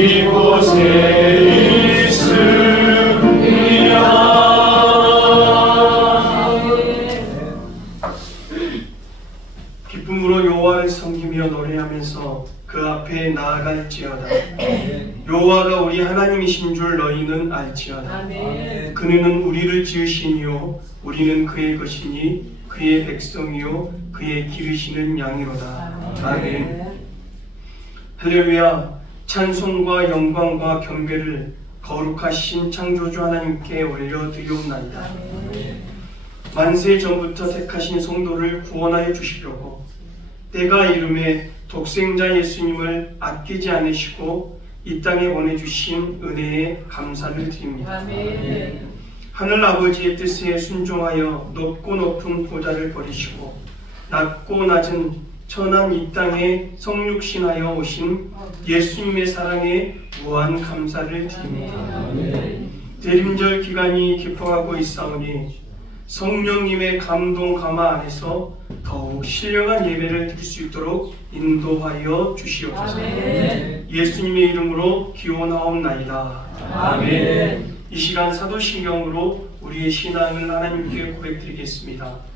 이곳에 있으리라. 기쁨으로 여호와를 섬기며 노래하면서 그 앞에 나아갈지어다. 여호와가 우리 하나님이신 줄 너희는 알지어다. 그는 우리를 지으시니요 우리는 그의 것이니 그의 백성이요 그의 기르시는 양이로다. 아멘. 할렐루야. 찬송과 영광과 경배를 거룩하신 창조주 하나님께 올려드리옵나이다. 만세 전부터 택하신 성도를 구원하여 주시려고 때가 이름에 독생자 예수님을 아끼지 않으시고 이 땅에 보내주신 은혜에 감사를 드립니다. 하늘 아버지의 뜻에 순종하여 높고 높은 보좌를 버리시고 낮고 낮은 천한 이 땅에 성육신하여 오신 예수님의 사랑에 무한 감사를 드립니다. 대림절 기간이 깊어가고 있사오니 성령님의 감동 감화 안에서 더욱 신령한 예배를 드릴 수 있도록 인도하여 주시옵소서. 예수님의 이름으로 기원하옵나이다. 아멘. 이 시간 사도신경으로 우리의 신앙을 하나님께 고백드리겠습니다.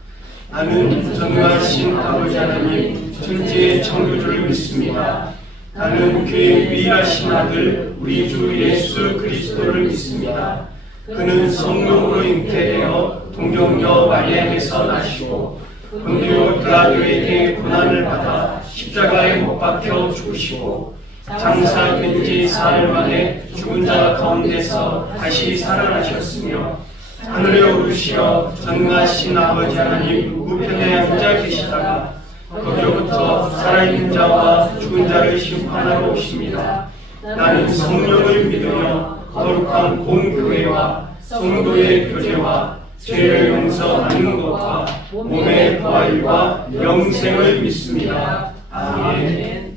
나는 전능하신 아버지 하나님 천지의 창조주를 믿습니다. 나는 그의 유일하신 아들 우리 주 예수 그리스도를 믿습니다. 그는 성령으로 잉태되어 동정녀 마리아에게서 나시고 본디오 빌라도에게 고난을 받아 십자가에 못 박혀 죽으시고 장사된 지 사흘 만에 죽은 자 가운데서 다시 살아나셨으며 하늘에 오르시어 전능하신 아버지 하나님 우편에 앉아 계시다가 거기로부터 살아있는 자와 죽은 자를 심판하러 오십니다. 나는 성령을 믿으며 거룩한 공교회와 성도의 교제와 죄를 용서하는 것과 몸의 부활과 영생을 믿습니다. 아멘.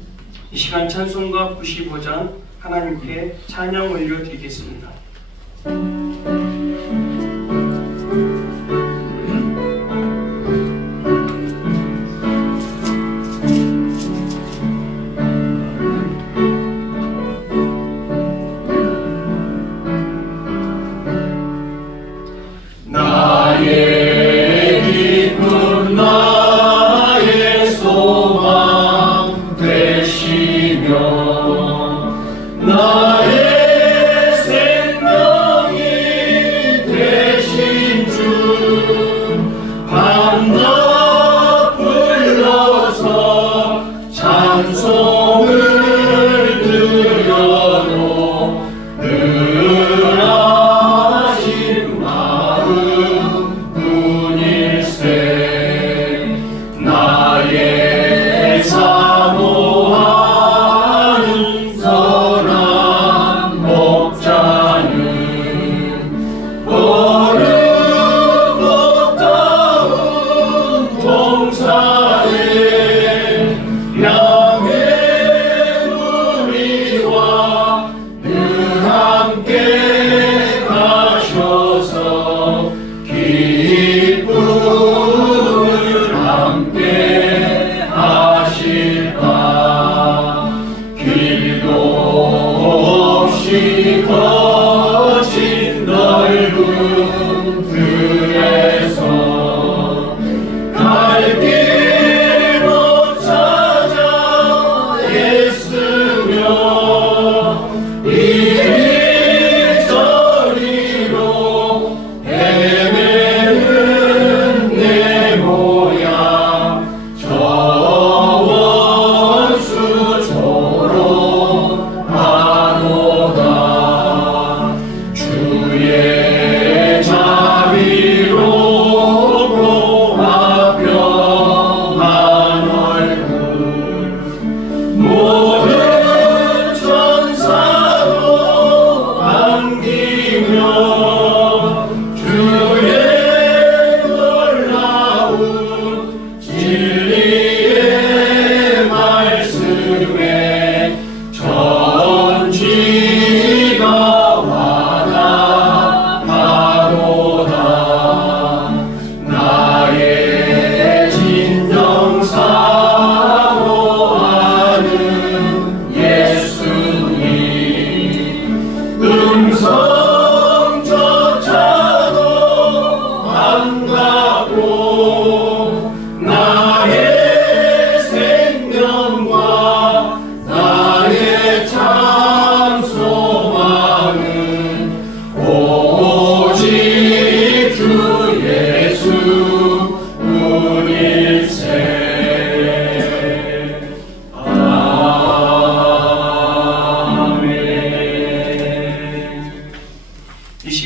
이 시간 찬송가 95장 하나님께 찬양 올려드리겠습니다. 원수 조롱하노다.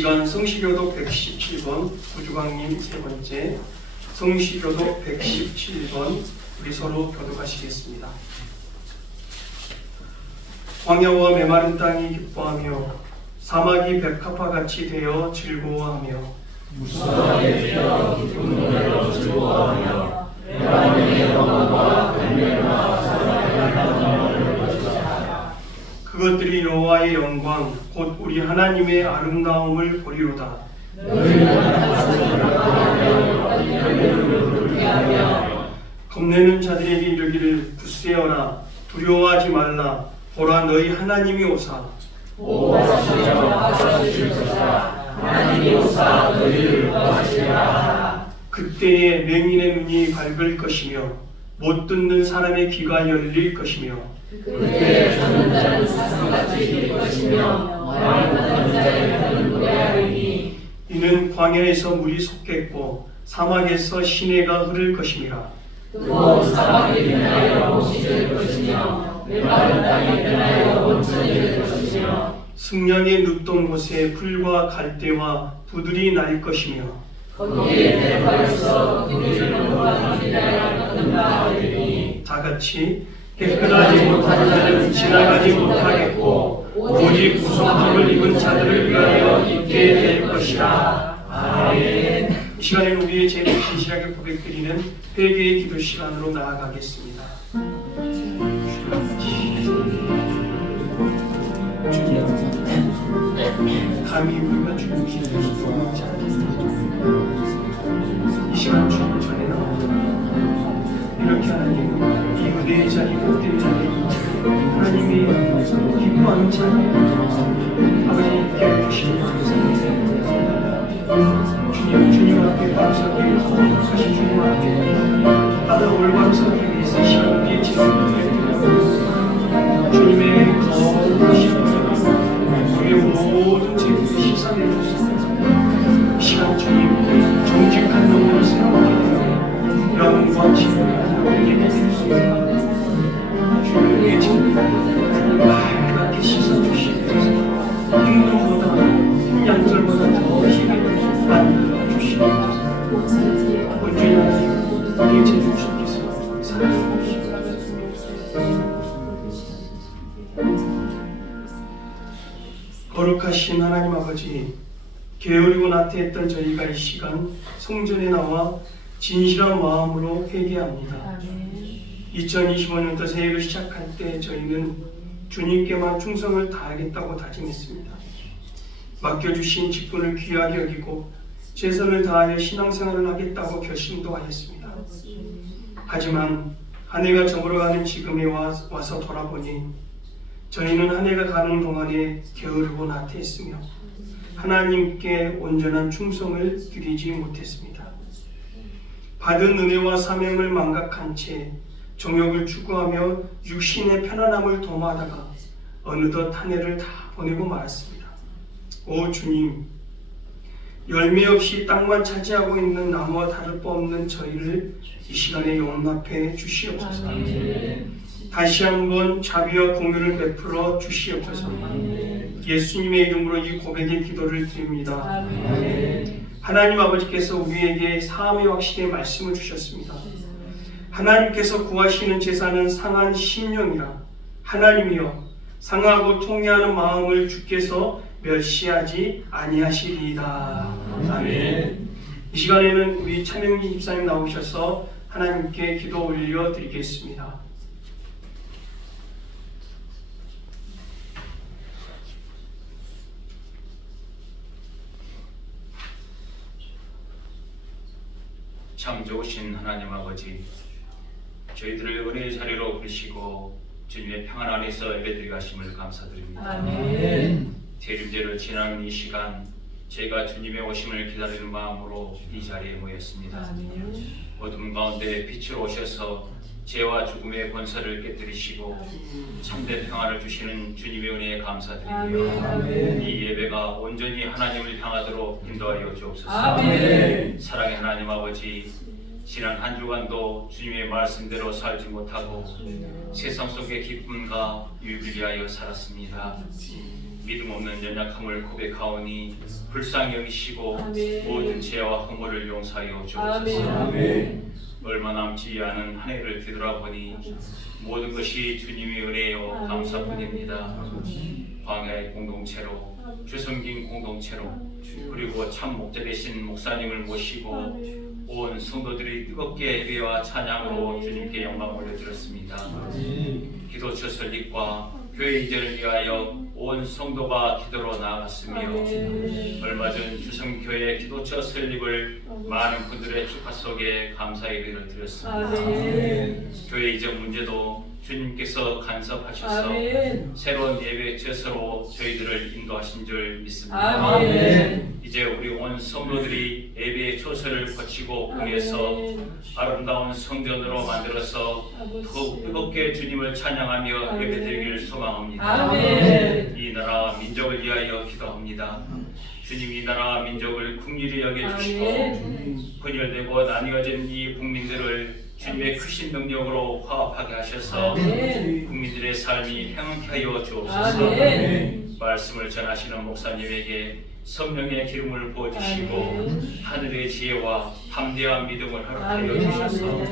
시간 성시교도 117번 구주광님 세 번째, 성시교도 117번 우리 서로 교독하시겠습니다. 광야와 메마른 땅이 기뻐하며 사막이 백합화 같이 되어 즐거워하며 무수하게 되어 기쁜 노래로 즐거워하며 메마른 영광과 열매와 사랑의 영광을 것이다. 그것들이 여호와의 영광 곧 우리 하나님의 아름다움을 보리로다. 겁내는 자들에게 이르기를 굳세어라 두려워하지 말라 보라 너희 하나님이 오사 하나님이 오사 너희를 구하시리라. 그때에 맹인의 눈이 밝을 것이며 못 듣는 사람의 귀가 열릴 것이며 그때 듣는 자는 사슴같이 될 것이며 말 못하는 자의 귀는 노래하리니 이는 광야에서 물이 솟겠고 사막에서 시내가 흐를 것임이라. 또 사막이 변하여 못이 될 것이며 메마른 땅이 변하여 온천이 될 것이며 승냥의 눕던 곳에 풀과 갈대와 부들이 날 것이며 거기에 대파에서 그들을 넘어가는 길을 걷는 바 되니 다같이 깨끗하지 못한 자는 지나가지 못하겠고 오직 구속함을 입은 자들을 위하여 있게 될 것이라. 아멘. 이 시간에는 우리의 죄를 진실하게 고백드리는 회개의 기도 시간으로 나아가겠습니다. 감히 우리가 주님의 이 시간 주님 전에 나오고 이렇게 하나님 이 무대의 자리 복된 자리 하나님이 기뻐하는 자리 아버지 깨우치시고 주님 앞에 감사하기 사실 주님 앞에 나도 올바로 서기 위해서 시간 위에 지내는 주님의 거룩하신 우리의 모든 죄를 씻어내 주시옵소서. 시간 주님 정직한 영혼을 세워게 되어 영광 신뢰를 하나님께 내주시옵소서. 주님의 죄를 밝게 씻어주시옵소서. 흰눈보다 양털보다 더 희게 만들어 주시옵소서. 온전히 우리의 죄를 주께서 사랑해 주시옵소서. 거룩하신 하나님 아버지, 게으르고 나태했던 저희가 이 시간 성전에 나와 진실한 마음으로 회개합니다. 2025년도 새해를 시작할 때 저희는 주님께만 충성을 다하겠다고 다짐했습니다. 맡겨주신 직분을 귀하게 여기고 최선을 다하여 신앙생활을 하겠다고 결심도 하였습니다. 하지만 한 해가 저물어가는 지금에 와서 돌아보니 저희는 한 해가 가는 동안에 게으르고 나태했으며 하나님께 온전한 충성을 드리지 못했습니다. 받은 은혜와 사명을 망각한 채 정욕을 추구하며 육신의 편안함을 도모하다가 어느덧 한 해를 다 보내고 말았습니다. 오 주님, 열매 없이 땅만 차지하고 있는 나무와 다를 바 없는 저희를 이 시간에 용납해 주시옵소서. 다시 한번 자비와 공유를 베풀어 주시옵소서. 예수님의 이름으로 이 고백의 기도를 드립니다. 하나님 아버지께서 우리에게 사함의 확신의 말씀을 주셨습니다. 하나님께서 구하시는 제사는 상한 심령이라. 하나님이여 상하고 통회하는 마음을 주께서 멸시하지 아니하시리이다. 아멘. 이 시간에는 우리 차명기 집사님 나오셔서 하나님께 기도 올려 드리겠습니다. 참 좋으신 하나님 아버지, 저희들을 은혜의 자리로 부르시고 주님의 평안 안에서 예배드리게 하심을 감사드립니다. 아멘. 대림제를 지나는 이 시간 저희가 주님의 오심을 기다리는 마음으로 이 자리에 모였습니다. 아멘. 어둠 가운데 빛으로 오셔서 죄와 죽음의 권세를 깨뜨리시고 참된 평안을 주시는 주님의 은혜에 감사드리며 아멘. 이 예배가 온전히 하나님을 향하도록 인도하여 주옵소서. 아멘. 사랑의 하나님 아버지, 지난 한 주간도 주님의 말씀대로 살지 못하고 세상 속의 기쁨과 유익을 위하여 살았습니다. 믿음 없는 연약함을 고백하오니 불쌍히 여기시고 아멘. 모든 죄와 허물을 용서하여 주옵소서. 아멘. 얼마 남지 않은 한 해를 뒤돌아보니 모든 것이 주님의 은혜요 감사뿐입니다. 광야의 공동체로 주섬긴 공동체로 그리고 참 목자 되신 목사님을 모시고 온 성도들이 뜨겁게 예배와 찬양으로 주님께 영광 올려드렸습니다. 기도처 설립과 교회 이전을 위하여 온 성도가 기도로 나아갔으며 얼마 전 주성교회 기도처 설립을 많은 분들의 축하 속에 감사 예배를 드렸습니다. 교회 이전 문제도 주님께서 간섭하셔서 새로운 예배 처소로 저희들을 인도하신 줄 믿습니다. 이제 우리 온 성도들이 예배의 초소를 거치고 공해서 아름다운 성전으로 만들어서 더욱 뜨겁게 주님을 찬양하며 예배드리기를 소망합니다. 이 나라 민족을 위하여 기도합니다. 주님 이 나라 민족을 긍휼히 여겨주시고 분열되고 나뉘어진 이 국민들을 주님의 크신 능력으로 화합하게 하셔서 국민들의 삶이 행복하게 하여 주옵소서. 말씀을 전하시는 목사님에게 성령의 기름을 부어주시고 하늘의 지혜와 담대한 믿음을 허락하여 주셔서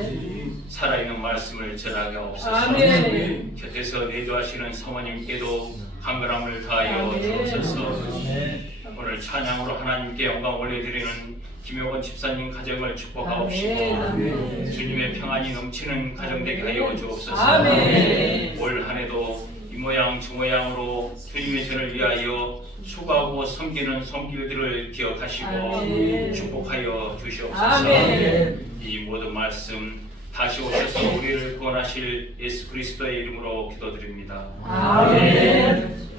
살아있는 말씀을 전하게 하옵소서. 곁에서 내도하시는 사모님께도 강건함을 다하여 주옵소서. 오늘 찬양으로 하나님께 영광 올려드리는 김효건 집사님 가정을 축복하옵시고 주님의 평안이 넘치는 가정 되게 하여 주옵소서. 올 한해도 이 모양 저 모양으로 주님의 전을 위하여 수고하고 섬기는 손길들을 기억하시고 축복하여 주시옵소서. 이 모든 말씀 다시 오셔서 우리를 구원하실 예수 그리스도의 이름으로 기도드립니다. 아멘.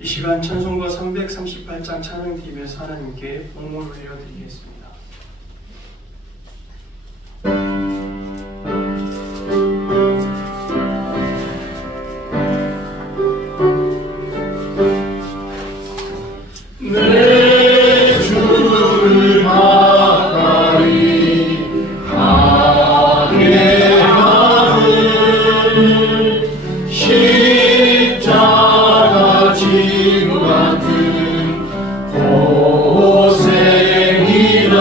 이 시간 찬송가 338장 찬양드리면서 하나님께 봉헌을 올려드리겠습니다. 내 주를 가까이 하게 하는 십자가 지구 같은 고생이라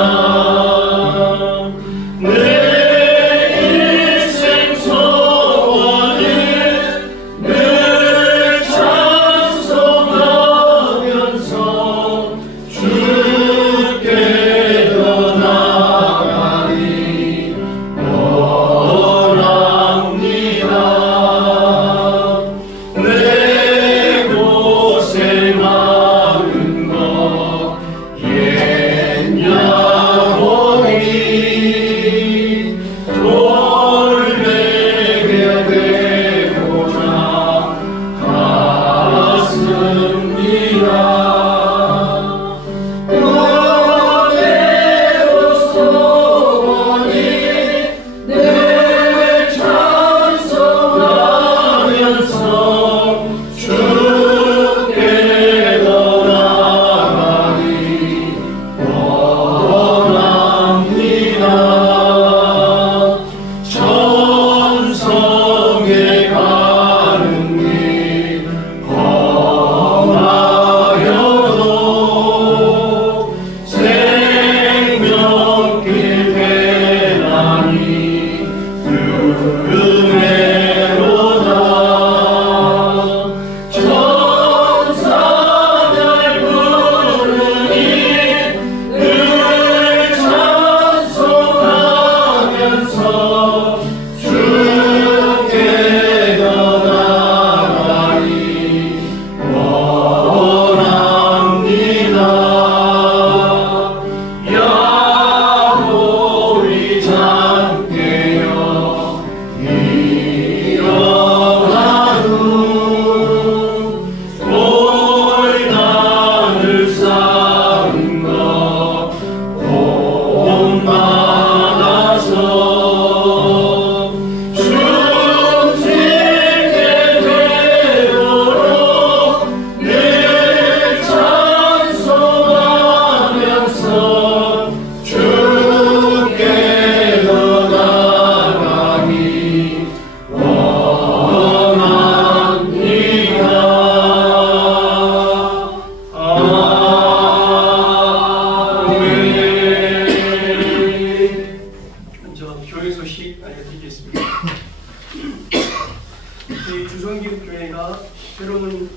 새로운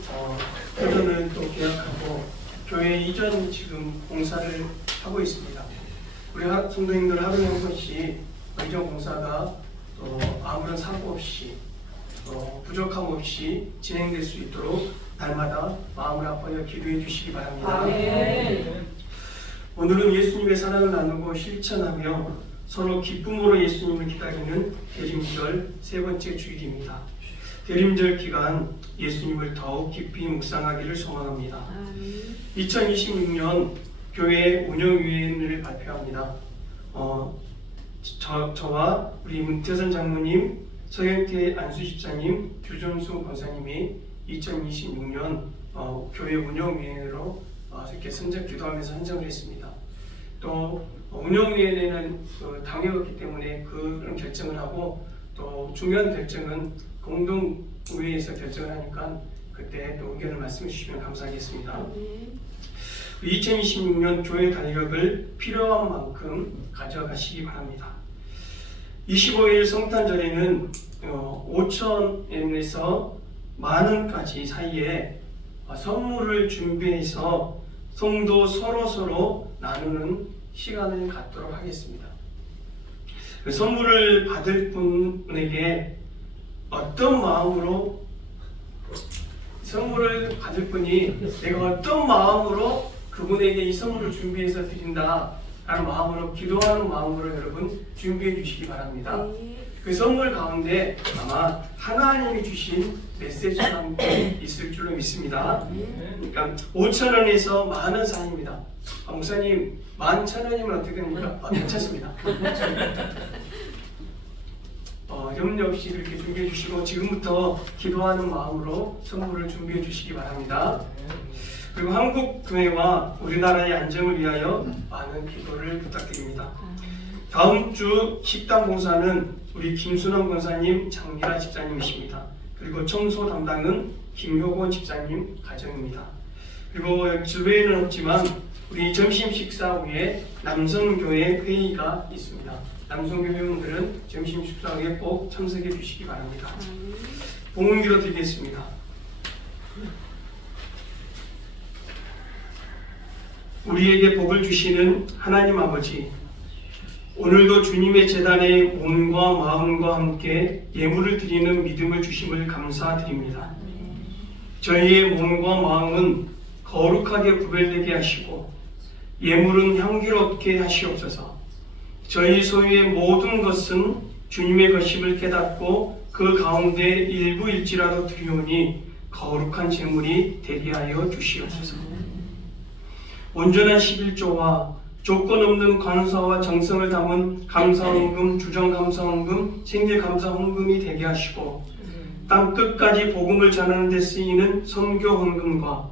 도전을 또 계약하고 교회 이전 지금 공사를 하고 있습니다. 우리 성도님들 하루에 한 번씩 이전 공사가 아무런 사고 없이 부족함 없이 진행될 수 있도록 날마다 마음을 아파여 기도해 주시기 바랍니다. 아멘. 오늘은 예수님의 사랑을 나누고 실천하며 서로 기쁨으로 예수님을 기다리는 대림절 세 번째 주일입니다. 대림절 기간 예수님을 더욱 깊이 묵상하기를 소망합니다. 2026년 교회 운영위원회를 발표합니다. 저와 우리 문태선 장로님, 서영태 안수집사님, 주정수 권사님이 2026년 교회 운영위원회로 이렇게 선적 기도하면서 선정을 했습니다. 또 운영위원회는 당회였기 때문에 그런 결정을 하고 또 중요한 결정은 공동의회에서 결정을 하니까 그때 또 의견을 말씀해 주시면 감사하겠습니다. 2026년 교회 달력을 필요한 만큼 가져가시기 바랍니다. 25일 성탄절에는 5,000엔에서 10,000원까지 사이에 선물을 준비해서 성도 서로 나누는 시간을 갖도록 하겠습니다. 그 선물을 받을 분에게 어떤 마음으로 선물을 받을 분이 내가 어떤 마음으로 그분에게 이 선물을 준비해서 드린다 라는 마음으로 기도하는 마음으로 여러분 준비해 주시기 바랍니다. 그 선물 가운데 아마 하나님이 주신 메시지가 함께 있을 줄로 믿습니다. 그러니까 5,000원에서 10,000원 사이입니다. 목사님 11,000원이면 어떻게 됩니까? 괜찮습니다. 염려 없이 그렇게 준비해 주시고 지금부터 기도하는 마음으로 선물을 준비해 주시기 바랍니다. 그리고 한국 교회와 우리나라의 안정을 위하여 많은 기도를 부탁드립니다. 다음 주 식당 봉사는 우리 김순환 권사님, 장미라 집사님이십니다. 그리고 청소 담당은 김효곤 집사님 가정입니다. 그리고 주변에는 없지만 우리 점심 식사 후에 남성교회 회의가 있습니다. 남성교회 회원들은 점심 식사 후에 꼭 참석해 주시기 바랍니다. 봉헌기도 드리겠습니다. 우리에게 복을 주시는 하나님 아버지, 오늘도 주님의 제단에 몸과 마음과 함께 예물을 드리는 믿음을 주심을 감사드립니다. 저희의 몸과 마음은 거룩하게 구별되게 하시고 예물은 향기롭게 하시옵소서. 저희 소유의 모든 것은 주님의 것임을 깨닫고 그 가운데 일부일지라도 드리오니 거룩한 제물이 되게 하여 주시옵소서. 온전한 11조와 조건 없는 감사와 정성을 담은 감사헌금, 주정감사헌금, 생일감사헌금이 되게 하시고 땅 끝까지 복음을 전하는 데 쓰이는 선교헌금과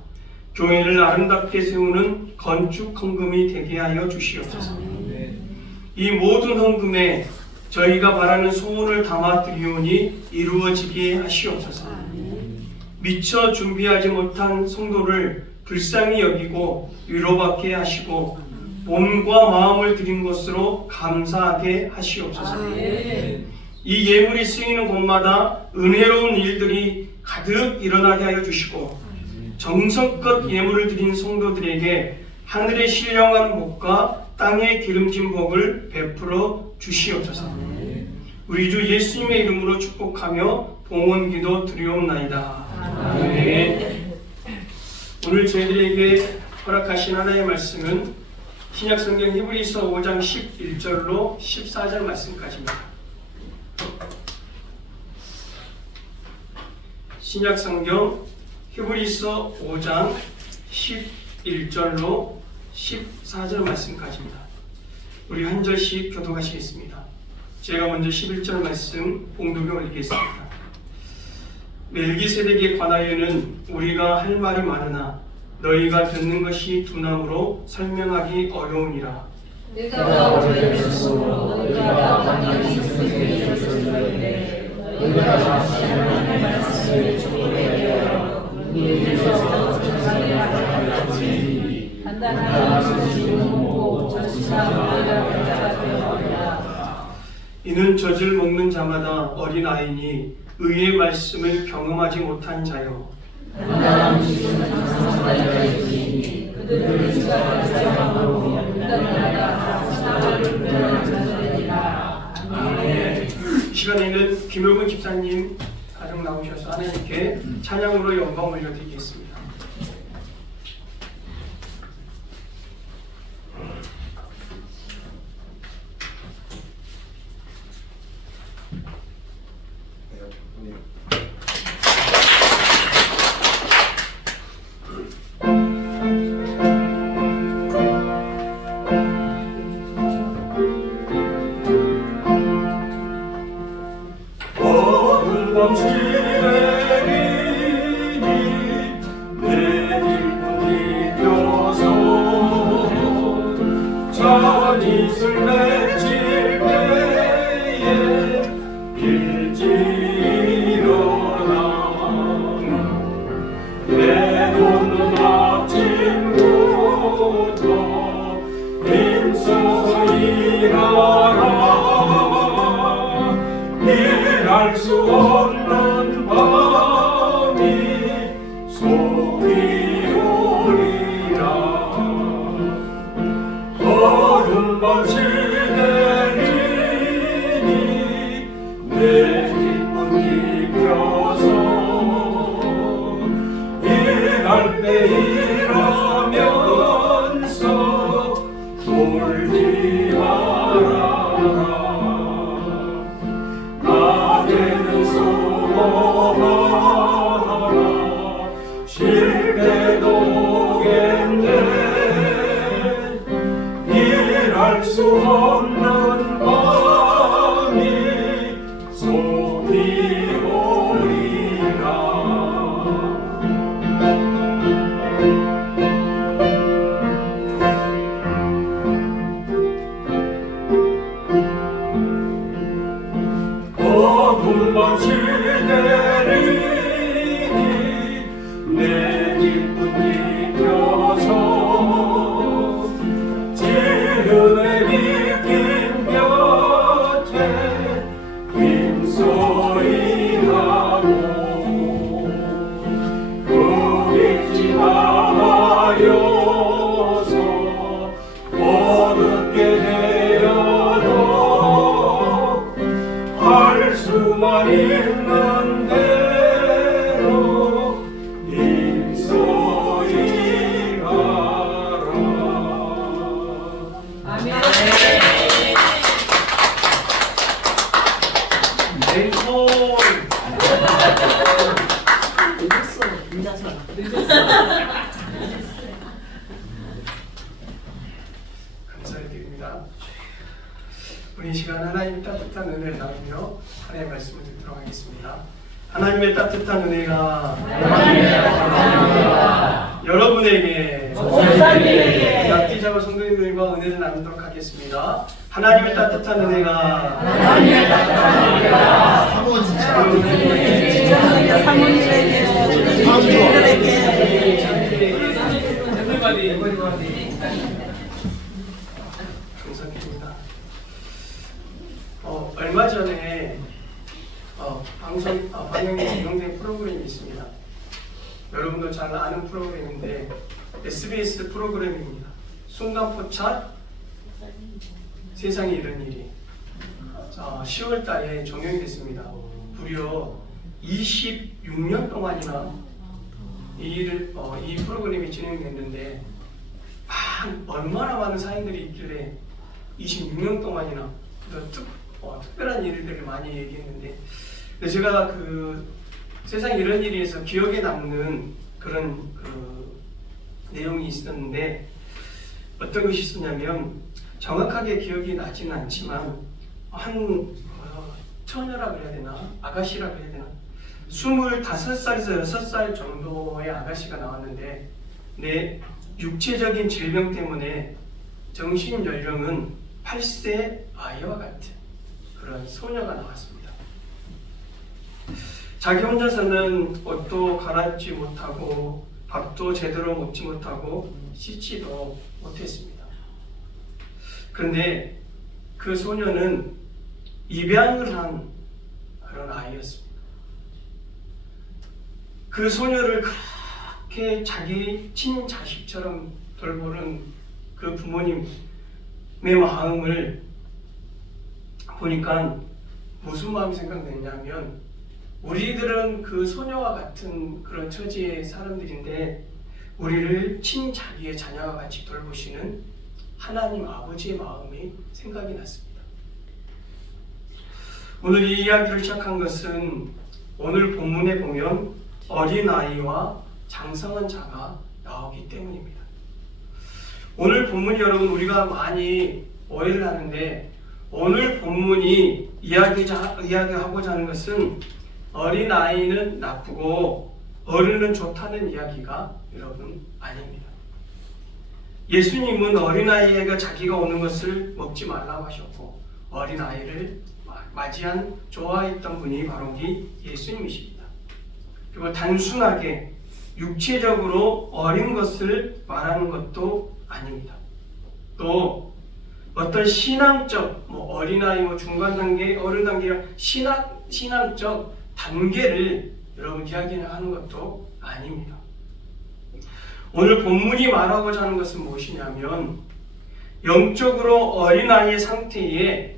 교회를 아름답게 세우는 건축헌금이 되게 하여 주시옵소서. 이 모든 헌금에 저희가 바라는 소원을 담아 드리오니 이루어지게 하시옵소서. 미처 준비하지 못한 성도를 불쌍히 여기고 위로받게 하시고 몸과 마음을 드린 것으로 감사하게 하시옵소서. 이 예물이 쓰이는 곳마다 은혜로운 일들이 가득 일어나게 하여 주시고 정성껏 예물을 드린 성도들에게 하늘의 신령한 복과 땅의 기름진 복을 베풀어 주시옵소서. 우리 주 예수님의 이름으로 축복하며 봉헌기도 드리옵나이다. 아멘. 오늘 저희들에게 허락하신 하나님의 말씀은 신약성경 히브리서 5장 11절로 14절 말씀까지입니다. 신약성경 히브리서 5장 11절로 14절 말씀까지입니다. 우리 한 절씩 교독하시겠습니다. 제가 먼저 11절 말씀 봉독에 올리겠습니다. 멜기세덱에 관하여는 우리가 할 말이 많으나 너희가 듣는 것이 두나무로 설명하기 어려우니라. 내가 원래 스스로 너희가 당연히 스승에게 들었는데 너희가 다시 하나님의 말씀을 주게 되어 우리에게서 전상에 가져갈지 단단한 주를 먹고 전시상 너희가 자가 되어버리라. 이는 젖을 먹는 자마다 어린아이니 의의 말씀을 경험하지 못한 자요 김효근 집사님 가정 나오셔서 하나님께 찬양으로 영광 올려드리겠습니다. 어두운 밤 시내리니 내 기분이 펴서 잔이슬 맺힐 때에 일찍 일어나 내놓는 아침부터 힘써서 일하라. 일할 수 없는 밤이 속이 오리라. 어두운 밤 시내리니 내 기쁨 입혀서 일할 때 일하면서 돌지 마라. 낮에는 수고하라. 쉴 때도 오겠네. 일할 수 없는 밤이 속이 오리라. 어두운 밤 시내리니 내 기쁨 입혀서 지은의 비긴 곁에 힘써 일하고 불이 지나가여서 어둡게 되어도 할 수만 있는 대로 힘써 일하라. 아멘. 왼손 감사드립니다. 우리 이 시간 하나님의 따뜻한 은혜를 나누며 하나님의 말씀을 듣도록 하겠습니다. 하나님의 따뜻한 은혜가 여러분에게 약기자와 성도님들과 은혜를 나누도록 하겠습니다. 하나님의 따뜻한 은혜가 감사드립니다. 얼마 전에 방영에 진행된 프로그램이 있습니다. 여러분도 잘 아는 프로그램인데 SBS 프로그램입니다. 순간포착 세상에 이런 일이 10월 달에 종영이 됐습니다. 무려 26년 동안이나 이 프로그램이 진행됐는데 얼마나 많은 사연들이 있길래 26년 동안이나 특별한 일들을 많이 얘기했는데, 제가 그 세상에 이런 일에서 기억에 남는 그런 내용이 있었는데, 어떤 것이 있었냐면 정확하게 기억이 나지는 않지만 한 처녀라 그래야 되나 아가씨라 그래야 되나 25살에서 6살 정도의 아가씨가 나왔는데, 내 육체적인 질병 때문에 정신 연령은 8세 아이와 같은 그런 소녀가 나왔습니다. 자기 혼자서는 옷도 갈아입지 못하고 밥도 제대로 먹지 못하고 씻지도 못했습니다. 그런데 그 소녀는 입양을 한 그런 아이였습니다. 그 소녀를 그렇게 자기 친자식처럼 돌보는 그 부모님의 마음을 보니까 무슨 마음이 생각되냐면 우리들은 그 소녀와 같은 그런 처지의 사람들인데 우리를 친자기의 자녀와 같이 돌보시는 하나님 아버지의 마음이 생각이 났습니다. 오늘 이 이야기를 시작한 것은 오늘 본문에 보면 어린아이와 장성한 자가 나오기 때문입니다. 오늘 본문이 여러분 우리가 많이 오해를 하는데 오늘 본문이 이야기하고자 하는 것은 어린아이는 나쁘고 어른은 좋다는 이야기가 여러분 아닙니다. 예수님은 어린아이가 자기가 오는 것을 먹지 말라고 하셨고 어린아이를 맞이한 좋아했던 분이 바로 이 예수님이십니다. 그리고 단순하게 육체적으로 어린 것을 말하는 것도 아닙니다. 또 어떤 신앙적 어린아이 중간 단계 어른 단계랑 신앙적 단계를 여러분 이야기하는 것도 아닙니다. 오늘 본문이 말하고자 하는 것은 무엇이냐면 영적으로 어린아이의 상태에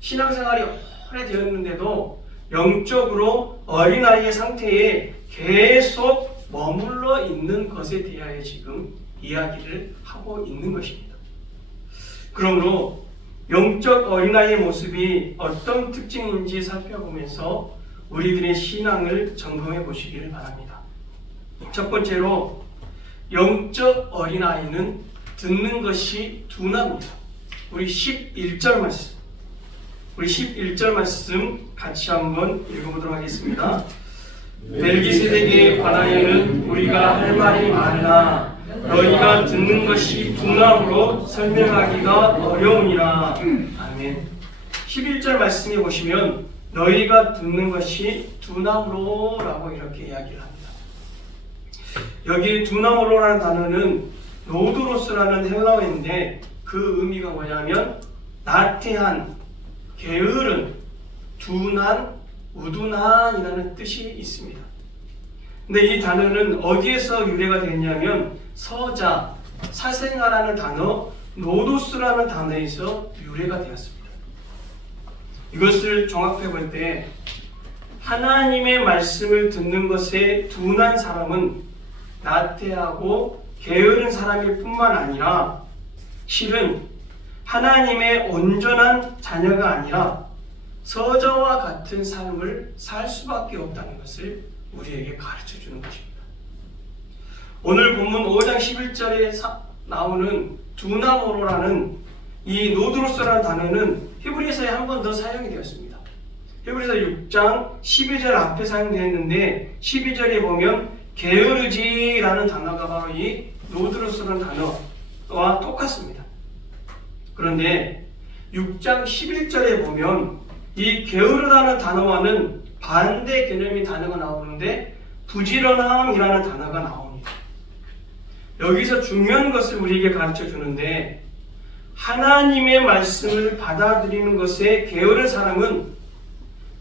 신앙생활이 오래되었는데도 영적으로 어린아이의 상태에 계속 머물러 있는 것에 대하여 지금 이야기를 하고 있는 것입니다. 그러므로 영적 어린아이의 모습이 어떤 특징인지 살펴보면서 우리들의 신앙을 점검해 보시기를 바랍니다. 첫 번째로 영적 어린아이는 듣는 것이 둔합니다. 우리 11절 말씀 같이 한번 읽어보도록 하겠습니다. 멜기세덱에 관하여는 우리가 할 말이 많으나 너희가 듣는 것이 둔함으로 설명하기가 어려우니라. 아멘. 11절 말씀에 보시면 너희가 듣는 것이 둔함으로 라고 이렇게 이야기를 합니다. 여기 둔함으로라는 단어는 노드로스라는 헬라어인데 그 의미가 뭐냐면 나태한, 게으른, 둔한, 우둔한이라는 뜻이 있습니다. 근데 이 단어는 어디에서 유래가 됐냐면 서자, 사생아라는 단어, 노도스라는 단어에서 유래가 되었습니다. 이것을 종합해 볼 때 하나님의 말씀을 듣는 것에 둔한 사람은 나태하고 게으른 사람일 뿐만 아니라 실은 하나님의 온전한 자녀가 아니라 서자와 같은 삶을 살 수밖에 없다는 것을 우리에게 가르쳐 주는 것입니다. 오늘 본문 5장 11절에 나오는 두나모로라는 이 노드로스라는 단어는 히브리서에 한 번 더 사용이 되었습니다. 히브리서 6장 12절 앞에 사용되었는데 12절에 보면 게으르지라는 단어가 바로 이 노드로스라는 단어와 똑같습니다. 그런데 6장 11절에 보면 이 게으르다는 단어와는 반대 개념의 단어가 나오는데 부지런함이라는 단어가 나옵니다. 여기서 중요한 것을 우리에게 가르쳐 주는데 하나님의 말씀을 받아들이는 것에 게으른 사람은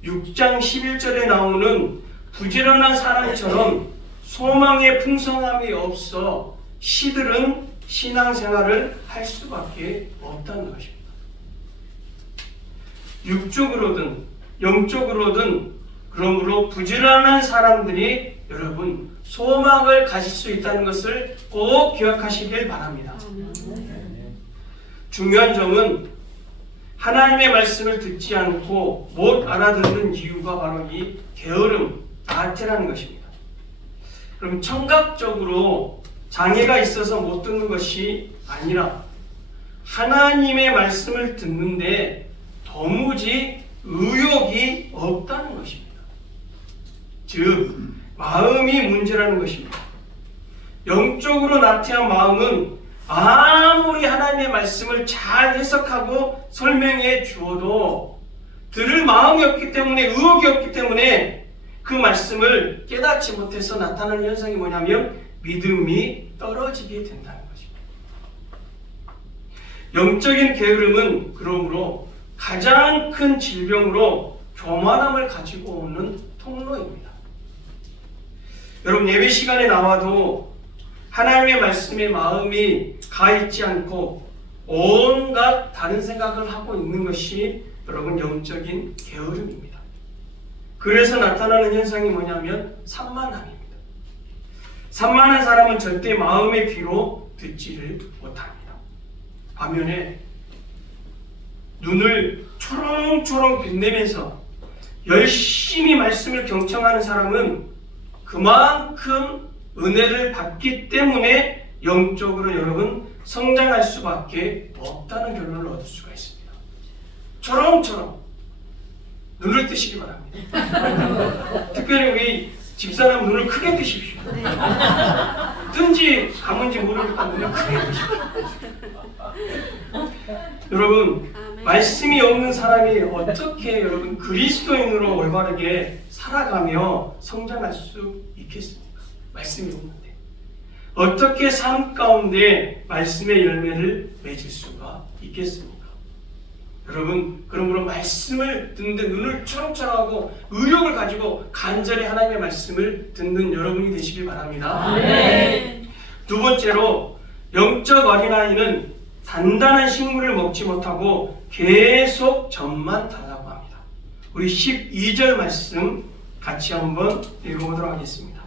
6장 11절에 나오는 부지런한 사람처럼 소망의 풍성함이 없어 시들은 신앙생활을 할 수밖에 없다는 것입니다. 육적으로든 영적으로든 그러므로 부지런한 사람들이 여러분 소망을 가질 수 있다는 것을 꼭 기억하시길 바랍니다. 중요한 점은 하나님의 말씀을 듣지 않고 못 알아듣는 이유가 바로 이 게으름, 나태라는 것입니다. 그럼 청각적으로 장애가 있어서 못 듣는 것이 아니라 하나님의 말씀을 듣는데 도무지 의욕이 없다는 것입니다. 즉 마음이 문제라는 것입니다. 영적으로 나태한 마음은 아무리 하나님의 말씀을 잘 해석하고 설명해 주어도 들을 마음이 없기 때문에 의욕이 없기 때문에 그 말씀을 깨닫지 못해서 나타나는 현상이 뭐냐면 믿음이 떨어지게 된다는 것입니다. 영적인 게으름은 그러므로 가장 큰 질병으로 교만함을 가지고 오는 통로입니다. 여러분 예배 시간에 나와도 하나님의 말씀에 마음이 가 있지 않고 온갖 다른 생각을 하고 있는 것이 여러분 영적인 게으름입니다. 그래서 나타나는 현상이 뭐냐면 산만함입니다. 산만한 사람은 절대 마음의 귀로 듣지를 못합니다. 반면에 눈을 초롱초롱 빛내면서 열심히 말씀을 경청하는 사람은 그만큼 은혜를 받기 때문에 영적으로 여러분 성장할 수밖에 없다는 결론을 얻을 수가 있습니다. 초롱초롱 눈을 뜨시기 바랍니다. 특별히 우리 집사람 눈을 크게 뜨십시오. 뜬지 감은지 모르니까 눈을 크게 뜨십시오. 여러분, 말씀이 없는 사람이 어떻게 여러분 그리스도인으로 올바르게 살아가며 성장할 수 있겠습니까? 말씀이 없는데 어떻게 삶 가운데 말씀의 열매를 맺을 수가 있겠습니까? 여러분, 그러므로 말씀을 듣는데 눈을 초롱초롱하고 의욕을 가지고 간절히 하나님의 말씀을 듣는 여러분이 되시길 바랍니다. 아멘. 두 번째로 영적 어린아이는 단단한 식물을 먹지 못하고 계속 젖만 달라고 합니다. 우리 12절 말씀 같이 한번 읽어보도록 하겠습니다.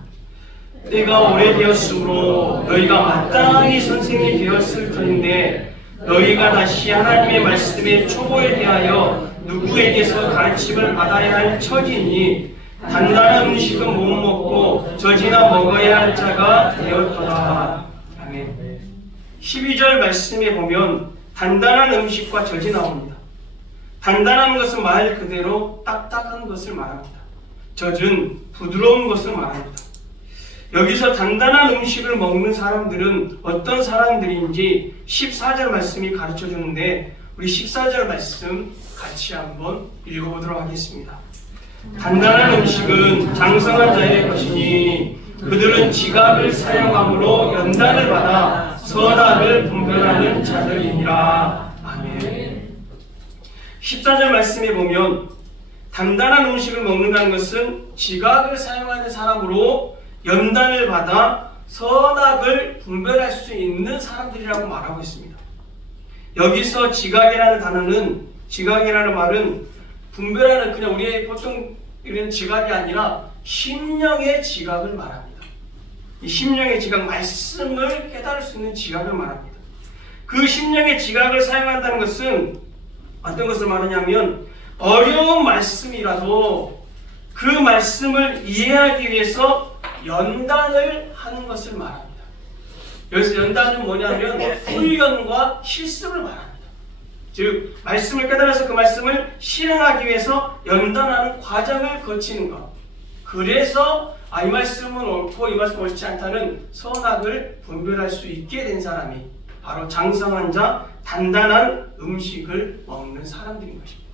때가 오래되었으므로 너희가 마땅히 선생이 되었을 터인데 너희가 다시 하나님의 말씀의 초보에 대하여 누구에게서 가르침을 받아야 할 처지니 단단한 음식은 못 먹고 젖이나 먹어야 할 자가 되었도다. 아멘. 12절 말씀에 보면 단단한 음식과 젖이 나옵니다. 단단한 것은 말 그대로 딱딱한 것을 말합니다. 젖은 부드러운 것을 말합니다. 여기서 단단한 음식을 먹는 사람들은 어떤 사람들인지 14절 말씀이 가르쳐 주는데 우리 14절 말씀 같이 한번 읽어보도록 하겠습니다. 단단한 음식은 장성한 자의 것이니 그들은 지각을 사용함으로 연단을 받아 선악을 분별하는 자들이니라. 아멘. 14절 말씀에 보면 단단한 음식을 먹는다는 것은 지각을 사용하는 사람으로 연단을 받아 선악을 분별할 수 있는 사람들이라고 말하고 있습니다. 여기서 지각이라는 단어는, 지각이라는 말은 분별하는 그냥 우리의 보통 이런 지각이 아니라 심령의 지각을 말합니다. 이 심령의 지각, 말씀을 깨달을 수 있는 지각을 말합니다. 그 심령의 지각을 사용한다는 것은 어떤 것을 말하냐면 어려운 말씀이라도 그 말씀을 이해하기 위해서 연단을 하는 것을 말합니다. 여기서 연단은 뭐냐면 훈련과 실습을 말합니다. 즉 말씀을 깨달아서 그 말씀을 실행하기 위해서 연단하는 과정을 거치는 것. 그래서 이 말씀은 옳고 이 말씀은 옳지 않다는 선악을 분별할 수 있게 된 사람이 바로 장성한 자, 단단한 음식을 먹는 사람들인 것입니다.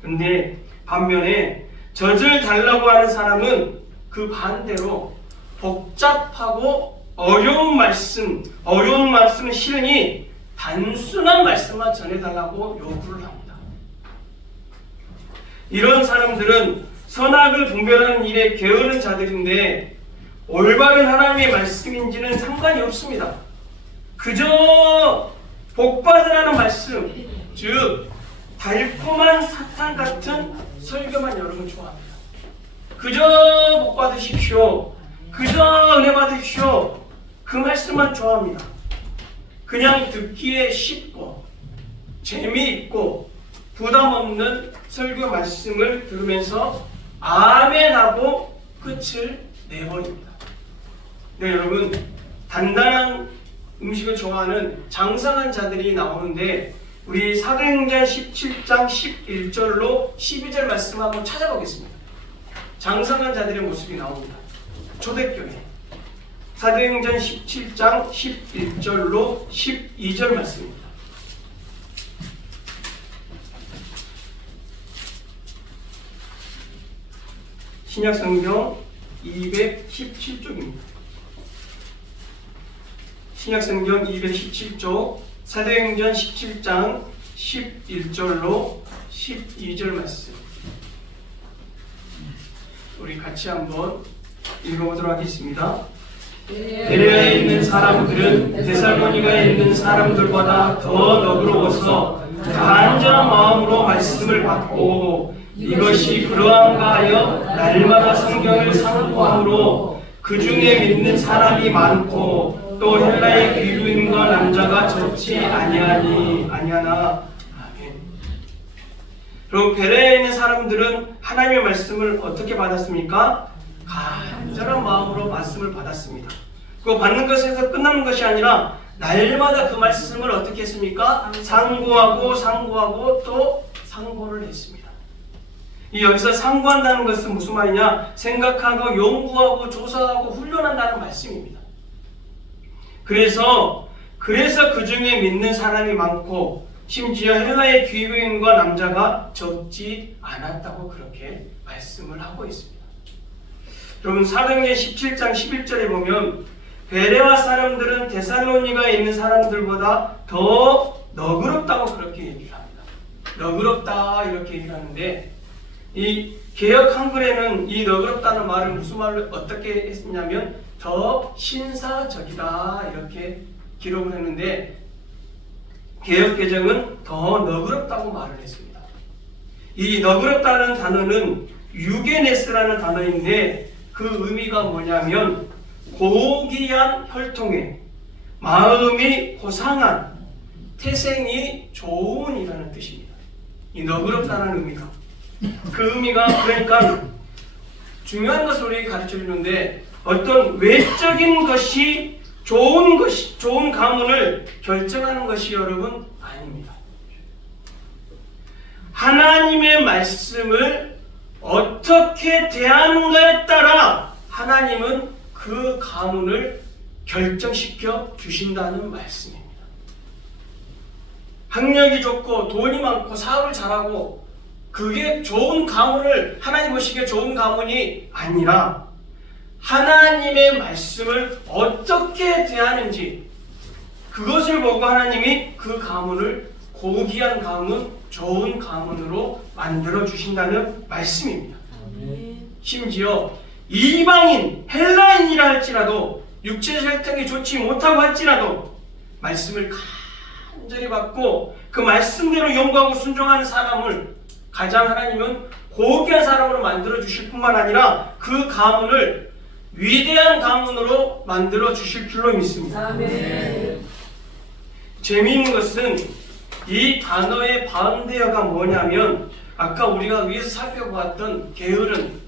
그런데 반면에 젖을 달라고 하는 사람은 그 반대로 복잡하고 어려운 말씀은 싫으니 단순한 말씀만 전해달라고 요구를 합니다. 이런 사람들은 선악을 분별하는 일에 게으른 자들인데 올바른 하나님의 말씀인지는 상관이 없습니다. 그저 복받으라는 말씀, 즉 달콤한 사탕 같은 설교만 여러분 좋아합니다. 그저 복받으십시오. 그저 은혜 받으십시오. 그 말씀만 좋아합니다. 그냥 듣기에 쉽고 재미있고 부담 없는 설교 말씀을 들으면서 아멘하고 끝을 내버립니다. 네, 여러분, 단단한 음식을 좋아하는 장성한 자들이 나오는데 우리 사도행전 17장 11절로 12절 말씀 한번 찾아보겠습니다. 장성한 자들의 모습이 나옵니다. 초대교회 사도행전 17장 11절로 12절 말씀입니다. 신약성경 217쪽입니다. 신약성경 217쪽 사도행전 17장 11절로 12절 말씀 우리 같이 한번 읽어보도록 하겠습니다. 베레아에 있는 사람들은 데살로니가에 있는 사람들보다 더 너그러워서 간절한 마음으로 말씀을 받고 이것이 그러한가 하여 날마다 성경을 상고함으로 그 중에 믿는 사람이 많고 또 헬라의 귀부인과 남자가 적지 아니하나. 아멘. 그리고 베레아에 있는 사람들은 하나님의 말씀을 어떻게 받았습니까? 간절한 마음으로 말씀을 받았습니다. 그 받는 것에서 끝나는 것이 아니라 날마다 그 말씀을 어떻게 했습니까? 상고하고 또 상고를 했습니다. 이 여기서 상고한다는 것은 무슨 말이냐? 생각하고 연구하고 조사하고 훈련한다는 말씀입니다. 그래서 그 중에 믿는 사람이 많고 심지어 헬라의 귀부인과 남자가 적지 않았다고 그렇게 말씀을 하고 있습니다. 여러분 사도행전 17장 11절에 보면 베레아 사람들은 데살로니가에 있는 사람들보다 더 너그럽다고 그렇게 얘기를 합니다. 너그럽다 이렇게 얘기를 하는데 이 개역 한글에는 이 너그럽다는 말을 무슨 말로 어떻게 했냐면 더 신사적이다 이렇게 기록을 했는데 개역 개정은 더 너그럽다고 말을 했습니다. 이 너그럽다는 단어는 유게네스라는 단어인데 그 의미가 뭐냐면 고귀한 혈통에 마음이 고상한 태생이 좋은이라는 뜻입니다. 이 너그럽다는 의미가 그 의미가 그러니까 중요한 것을 우리에게 가르쳐 주는데 어떤 외적인 것이 좋은 가문을 결정하는 것이 여러분 아닙니다. 하나님의 말씀을 어떻게 대하는가에 따라 하나님은 그 가문을 결정시켜 주신다는 말씀입니다. 학력이 좋고 돈이 많고 사업을 잘하고 그게 좋은 가문을 하나님 보시기에 좋은 가문이 아니라 하나님의 말씀을 어떻게 대하는지 그것을 보고 하나님이 그 가문을 고귀한 가문, 좋은 가문으로 만들어 주신다는 말씀입니다. 심지어 이방인, 헬라인이라 할지라도 육체적 혈통이 좋지 못하고 할지라도 말씀을 간절히 받고 그 말씀대로 용구하고 순종하는 사람을 가장 하나님은 고귀한 사람으로 만들어 주실 뿐만 아니라 그 가문을 위대한 가문으로 만들어 주실 줄로 믿습니다. 아멘. 재미있는 것은 이 단어의 반대어가 뭐냐면 아까 우리가 위에서 살펴보았던 게으른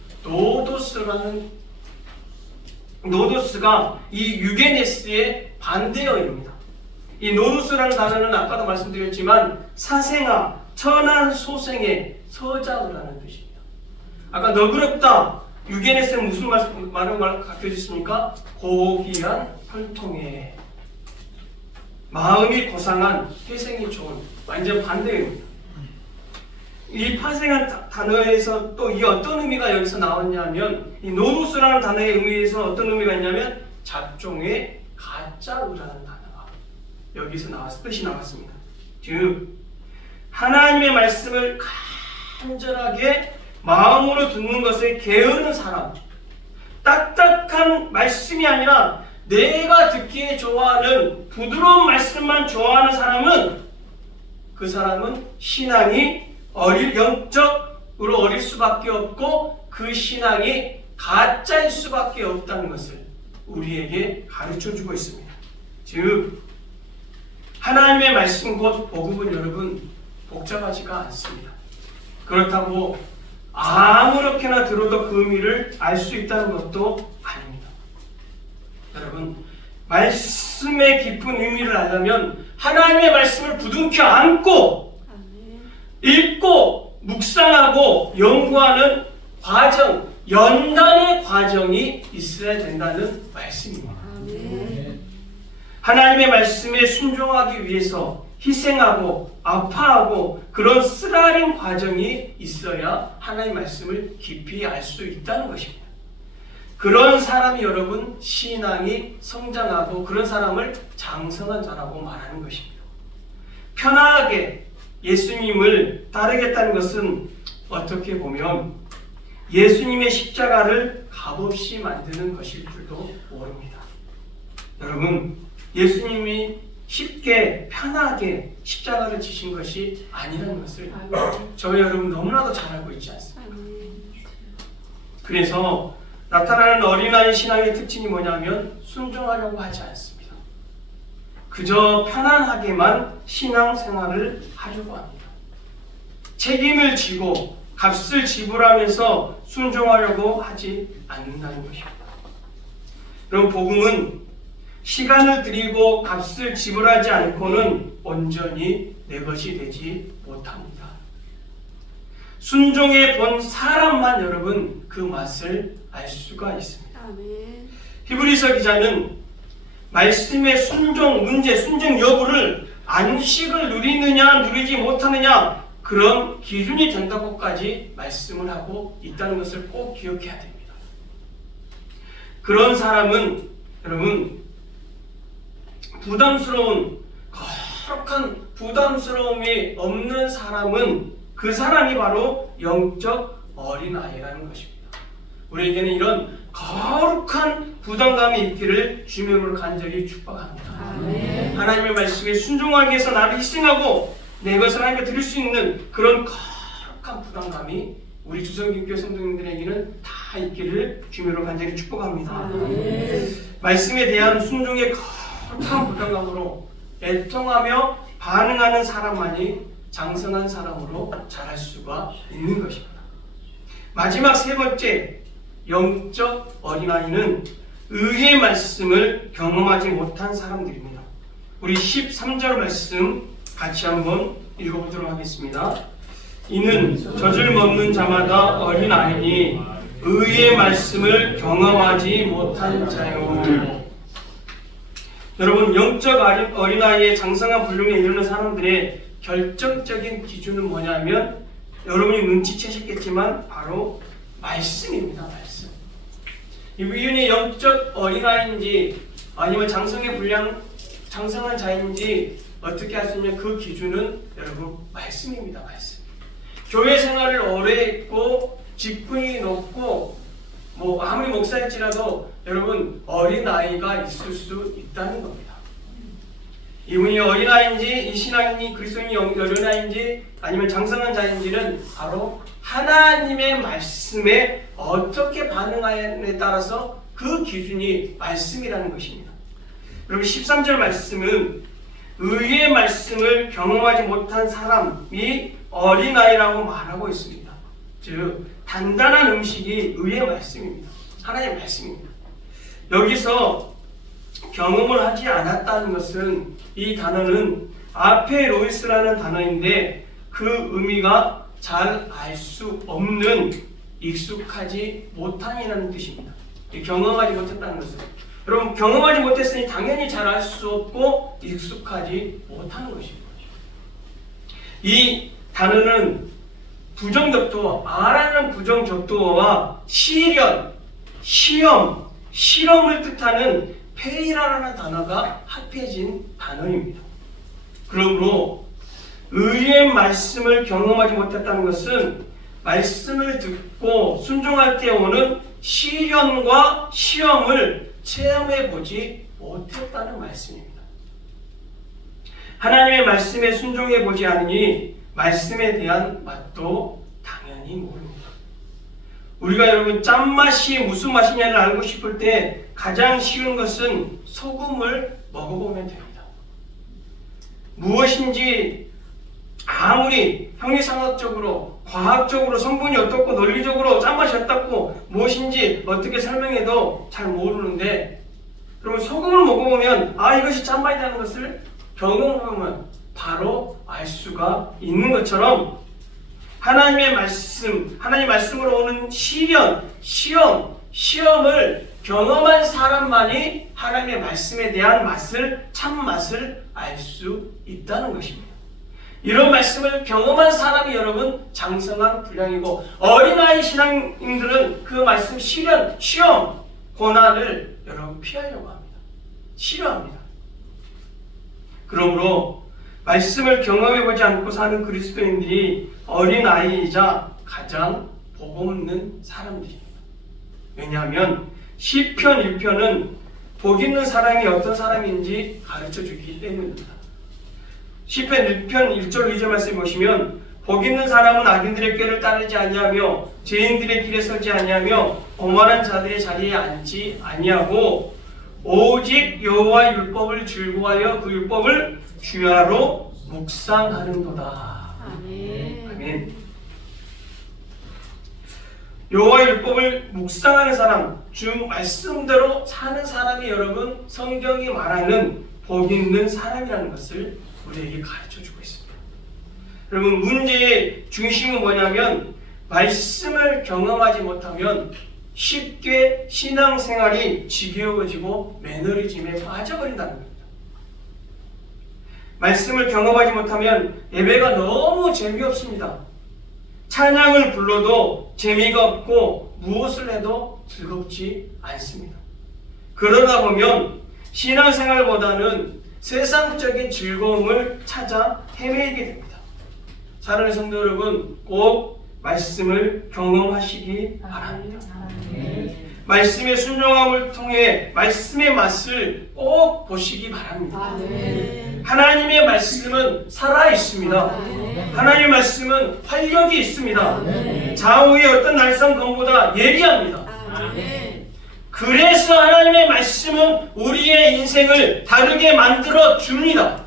노도스가 이 유게네스의 반대어입니다. 이 노도스라는 단어는 아까도 말씀드렸지만 사생아, 천한 소생의 서자를 하는 뜻입니다. 아까 너그럽다, 유게네스는 무슨 말을 가르쳐주십니까? 고귀한 혈통에 마음이 고상한 태생이 좋은 완전 반대입니다. 이 파생한 단어에서 또 이 어떤 의미가 여기서 나왔냐면 이 노도스라는 단어의 의미에서 어떤 의미가 있냐면 잡종의 가짜라는 단어가 여기서 뜻이 나왔습니다. 즉 하나님의 말씀을 간절하게 마음으로 듣는 것에 게으른 사람, 딱딱한 말씀이 아니라 내가 듣기에 좋아하는 부드러운 말씀만 좋아하는 사람은 그 사람은 신앙이 영적으로 어릴 수밖에 없고 그 신앙이 가짜일 수밖에 없다는 것을 우리에게 가르쳐주고 있습니다. 즉 하나님의 말씀 곧 복음은 여러분 복잡하지가 않습니다. 그렇다고 아무렇게나 들어도 그 의미를 알 수 있다는 것도 아닙니다. 여러분 말씀의 깊은 의미를 알려면 하나님의 말씀을 부둥켜 안고 읽고 묵상하고 연구하는 과정, 연단의 과정이 있어야 된다는 말씀입니다. 하나님의 말씀에 순종하기 위해서 희생하고 아파하고 그런 쓰라린 과정이 있어야 하나님의 말씀을 깊이 알 수 있다는 것입니다. 그런 사람이 여러분 신앙이 성장하고 그런 사람을 장성한 자라고 말하는 것입니다. 편하게 예수님을 따르겠다는 것은 어떻게 보면 예수님의 십자가를 값없이 만드는 것일 줄도 모릅니다. 여러분 예수님이 쉽게 편하게 십자가를 지신 것이 아니라는 것을 저희 여러분 너무나도 잘 알고 있지 않습니까? 그래서 나타나는 어린아이 신앙의 특징이 뭐냐면 순종하려고 하지 않습니다. 그저 편안하게만 신앙생활을 하려고 합니다. 책임을 지고 값을 지불하면서 순종하려고 하지 않는다는 것입니다. 그럼 복음은 시간을 들이고 값을 지불하지 않고는 온전히 내 것이 되지 못합니다. 순종해 본 사람만 여러분 그 맛을 알 수가 있습니다. 히브리서 기자는 말씀의 순종 문제, 순종 여부를 안식을 누리느냐 누리지 못하느냐 그런 기준이 된다고까지 말씀을 하고 있다는 것을 꼭 기억해야 됩니다. 그런 사람은 여러분 거룩한 부담스러움이 없는 사람은 그 사람이 바로 영적 어린아이라는 것입니다. 우리에게는 이런 거룩한 부담감이 있기를 주님으로 간절히 축복합니다. 하나님의 말씀에 순종하기 위해서 나를 희생하고 내 것을 하나님께 드릴 수 있는 그런 거룩한 부담감이 우리 주성교회 성도님들에게는 다 있기를 주님으로 간절히 축복합니다. 말씀에 대한 순종의 거룩한 부담감으로 애통하며 반응하는 사람만이 장성한 사람으로 자랄 수가 있는 것입니다. 마지막 세 번째 영적 어린아이는 의의 말씀을 경험하지 못한 사람들입니다. 우리 13절 말씀 같이 한번 읽어보도록 하겠습니다. 이는 젖을 먹는 자마다 어린아이니 의의 말씀을 경험하지 못한 자요. 여러분 영적 어린아이의 장성한 분량에 이르는 사람들의 결정적인 기준은 뭐냐면 여러분이 눈치채셨겠지만 바로 말씀입니다. 말씀. 이분이 영적 어린아이인지 아니면 장성한 자인지 어떻게 할 수 있냐면 그 기준은 여러분 말씀입니다. 말씀. 교회 생활을 오래 했고 직분이 높고 뭐 아무리 목사일지라도 여러분 어린아이가 있을 수 있다는 겁니다. 이분이 어린아이인지 이 신앙인이 그리스도인이 어린아이인지 아니면 장성한 자인지는 바로 하나님의 말씀에 어떻게 반응하느냐에 따라서 그 기준이 말씀이라는 것입니다. 여러분 13절 말씀은 의의 말씀을 경험하지 못한 사람이 어린아이라고 말하고 있습니다. 즉 단단한 음식이 의의 말씀입니다. 하나님의 말씀입니다. 여기서 경험을 하지 않았다는 것은 이 단어는 아페로이스라는 단어인데 그 의미가 잘 알 수 없는 익숙하지 못한이라는 뜻입니다. 경험하지 못했다는 것은 여러분 경험하지 못했으니 당연히 잘 알 수 없고 익숙하지 못하는 것입니다. 이 단어는 부정적두어, 아라는 부정적두어와 시련, 시험, 실험을 뜻하는 페이라라는 단어가 합해진 단어입니다. 그러므로 의의 말씀을 경험하지 못했다는 것은 말씀을 듣고 순종할 때 오는 시련과 시험을 체험해 보지 못했다는 말씀입니다. 하나님의 말씀에 순종해 보지 않으니 말씀에 대한 맛도 당연히 모릅니다. 우리가 여러분 짠맛이 무슨 맛이냐를 알고 싶을 때 가장 쉬운 것은 소금을 먹어보면 됩니다. 무엇인지 아무리 형이상학적으로 과학적으로 성분이 어떻고 논리적으로 짠맛이 어떻고 무엇인지 어떻게 설명해도 잘 모르는데 그러면 소금을 먹어보면 이것이 짠맛이라는 것을 경험하면 바로 알 수가 있는 것처럼 하나님의 말씀, 하나님의 말씀으로 오는 시련, 시험, 시험을 경험한 사람만이 하나님의 말씀에 대한 맛을, 참맛을 알 수 있다는 것입니다. 이런 말씀을 경험한 사람이 여러분 장성한 분량이고 어린아이 신앙인들은 그 말씀 시련, 시험, 고난을 여러분 피하려고 합니다. 싫어합니다. 그러므로 말씀을 경험해보지 않고 사는 그리스도인들이 어린아이이자 가장 복음 없는 사람들입니다. 왜냐하면 시편 1편은 복 있는 사람이 어떤 사람인지 가르쳐 주기 때문입니다. 시편 1편 1절 2절 말씀 보시면 복 있는 사람은 악인들의 꾀를 따르지 아니하며 죄인들의 길에 서지 아니하며 오만한 자들의 자리에 앉지 아니하고 오직 여호와의 율법을 즐거워하여 그 율법을 주야로 묵상하는도다. 아멘. 여호와의 율법을 묵상하는 사람, 주 말씀대로 사는 사람이 여러분 성경이 말하는 복 있는 사람이라는 것을 우리에게 가르쳐주고 있습니다. 여러분 문제의 중심은 뭐냐면 말씀을 경험하지 못하면 쉽게 신앙생활이 지겨워지고 매너리즘에 빠져버린다는 겁니다. 말씀을 경험하지 못하면 예배가 너무 재미없습니다. 찬양을 불러도 재미가 없고 무엇을 해도 즐겁지 않습니다. 그러다 보면 신앙생활보다는 세상적인 즐거움을 찾아 헤매게 됩니다. 사랑하는 성도 여러분, 꼭 말씀을 경험하시기 바랍니다. 말씀의 순종함을 통해 말씀의 맛을 꼭 보시기 바랍니다. 하나님의 말씀은 살아있습니다. 하나님의 말씀은 활력이 있습니다. 좌우의 어떤 날성검보다 예리합니다. 그래서 하나님의 말씀은 우리의 인생을 다르게 만들어 줍니다.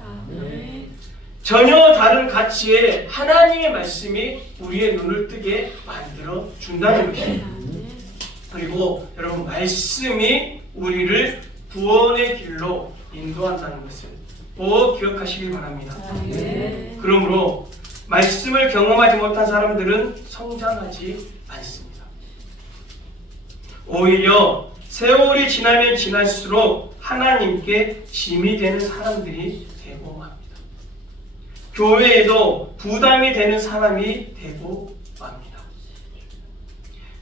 전혀 다른 가치의 하나님의 말씀이 우리의 눈을 뜨게 만들어 준다는 것입니다. 그리고 여러분 말씀이 우리를 구원의 길로 인도한다는 것을 꼭 기억하시길 바랍니다. 그러므로 말씀을 경험하지 못한 사람들은 성장하지 않습니다. 오히려 세월이 지나면 지날수록 하나님께 짐이 되는 사람들이 되고 맙니다. 교회에도 부담이 되는 사람이 되고 맙니다.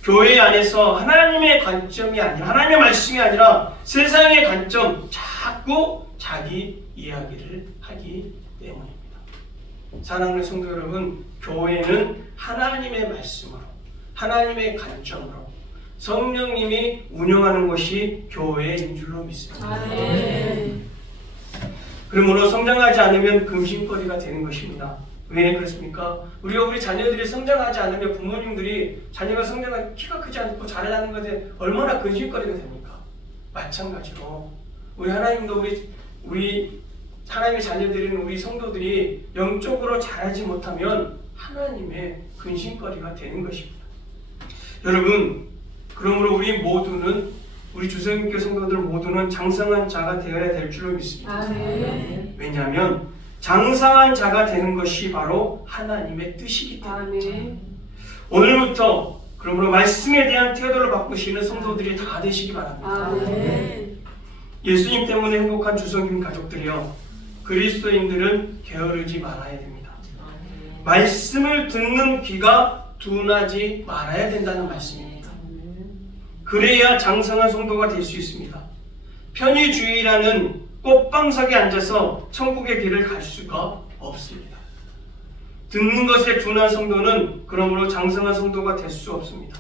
교회 안에서 하나님의 관점이 아니라 하나님의 말씀이 아니라 세상의 관점 자꾸 자기 이야기를 하기 때문입니다. 사랑하는 성도 여러분, 교회는 하나님의 말씀으로 하나님의 관점으로 성령님이 운영하는 것이 교회인 줄로 믿습니다. 그러므로 성장하지 않으면 금신거리가 되는 것입니다. 왜 그렇습니까? 우리 자녀들이 성장하지 않으면 부모님들이 자녀가 성장한 키가 크지 않고 자라나는 것에 얼마나 근심거리가 됩니까? 마찬가지로 우리 하나님도 우리 하나님의 자녀들인 우리 성도들이 영적으로 자라지 못하면 하나님의 근심거리가 되는 것입니다. 여러분, 그러므로 우리 주성교회 성도들 모두는 장성한 자가 되어야 될 줄로 믿습니다. 왜냐하면 장성한 자가 되는 것이 바로 하나님의 뜻이기 때문입니다. 오늘부터 그러므로 말씀에 대한 태도를 바꾸시는 성도들이 다 되시기 바랍니다. 예수님 때문에 행복한 주성님 가족들이여, 그리스도인들은 게으르지 말아야 됩니다. 말씀을 듣는 귀가 둔하지 말아야 된다는 말씀입니다. 그래야 장성한 성도가 될 수 있습니다. 편의주의라는 꽃방석에 앉아서 천국의 길을 갈 수가 없습니다. 듣는 것에 둔한 성도는 그러므로 장성한 성도가 될 수 없습니다.